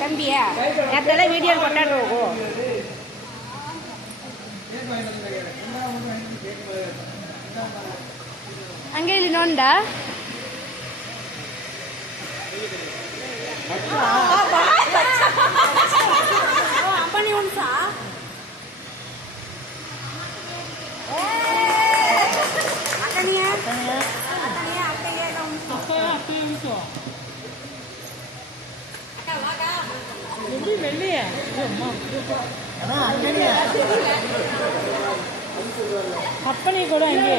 ತಂದಿಯಾ ಯಾಕೆಲ್ಲ video ಕೊಟ್ಟಾಡ್ರು ಹೋಗು ಹಂಗೆ ಇಲ್ಲಿ ನೋಂಡ ಅಪ್ಪನಿ ಉಣ್ಸಾ ಅಕ್ಕನಿಯ வெள்ளியா அப்பனி கூட இங்கே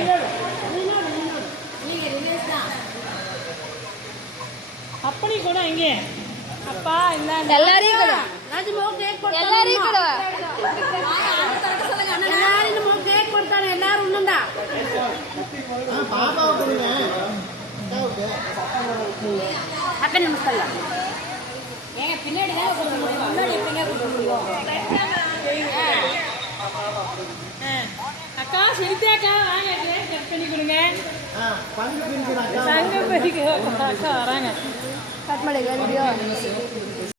அப்பனி கூட இங்கே அப்பா எல்லாரையும் கூட எல்லாரையும் கூட எல்லாரும் கேக் கொடுத்தாங்க எல்லாரும் ஒண்ணுண்டா அப்பன் நமஸ்காரம் ஏங்க பின்னாடி தான் முன்னாடி எப்படிங்க கொடுக்க முடியும் அக்கா சிரித்தே அக்கா வாங்க கட் பண்ணி கொடுங்க சங்க பிரிக்க அக்கா வராங்க கட் பண்ணுங்க வீடியோ